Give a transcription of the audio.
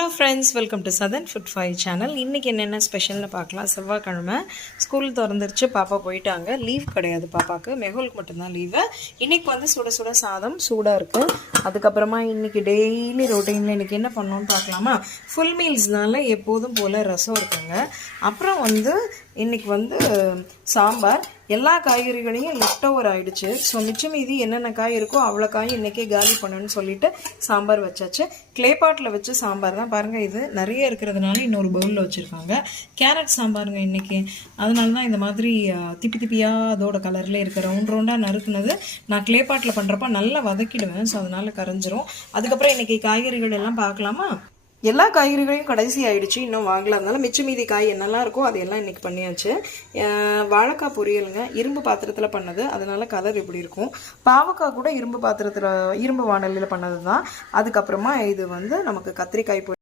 Hello friends welcome to Southern Food Five channel இன்றைக்கி என்னென்ன ஸ்பெஷல்னு பார்க்கலாம். செவ்வாய்க்கிழமை ஸ்கூல் திறந்துருச்சு. பாப்பா போயிட்டாங்க. லீவ் கிடையாது பாப்பாவுக்கு மெகுலுக்கு மட்டும்தான் லீவு இன்றைக்கி வந்து சுட சுட சாதம் சூடாக இருக்குது அதுக்கப்புறமா இன்றைக்கி டெய்லி ரொட்டீனில் இன்றைக்கி என்ன பண்ணோன்னு பார்க்கலாமா? ஃபுல் மீல்ஸ்னால எப்போதும் போல் ரசம் இருக்குங்க. அப்புறம் வந்து இன்றைக்கி வந்து சாம்பார். எல்லா காய்கறிகளையும் லெஃப்ட் ஓவர் ஆயிடுச்சு. ஸோ மிச்சம் மீதி என்னென்ன காய் இருக்கோ அவ்வளோ காய் இன்றைக்கே காலி பண்ணணும்னு சொல்லிட்டு சாம்பார் வச்சாச்சு. பாட்டில் வச்சு சாம்பார் தான். பாருங்கள் இது நிறைய இருக்கிறதுனால இன்னொரு பவுலில் வச்சுருக்காங்க. கேரட் சாம்பாருங்க இன்றைக்கி அதனால தான் இந்த மாதிரி திப்பி திப்பியாக அதோட கலரில் இருக்க ரவுண்ட் ரவுண்டாக நறுக்குனது நான் பாட்டில் பண்ணுறப்ப நல்லா வதக்கிடுவேன். ஸோ அதனால் கரைஞ்சிரும். அதுக்கப்புறம் இன்றைக்கி காய்கறிகள் எல்லாம் பார்க்கலாமா? எல்லா காய்கறிகளையும் கடைசி ஆயிடுச்சு இன்னும் வாங்கல. அதனால மிச்ச மீதி காய் என்னெல்லாம் இருக்கோ அதையெல்லாம் இன்னைக்கு பண்ணியாச்சு. வாழைக்காய் பொரியலுங்க. இரும்பு பாத்திரத்தில் பண்ணது. அதனால கலர் இப்படி இருக்கும். பாவக்காய் கூட இரும்பு பாத்திரத்தில் இரும்பு வானலியில் பண்ணது தான் அதுக்கப்புறமா இது வந்து நமக்கு கத்திரிக்காய் பொரியல்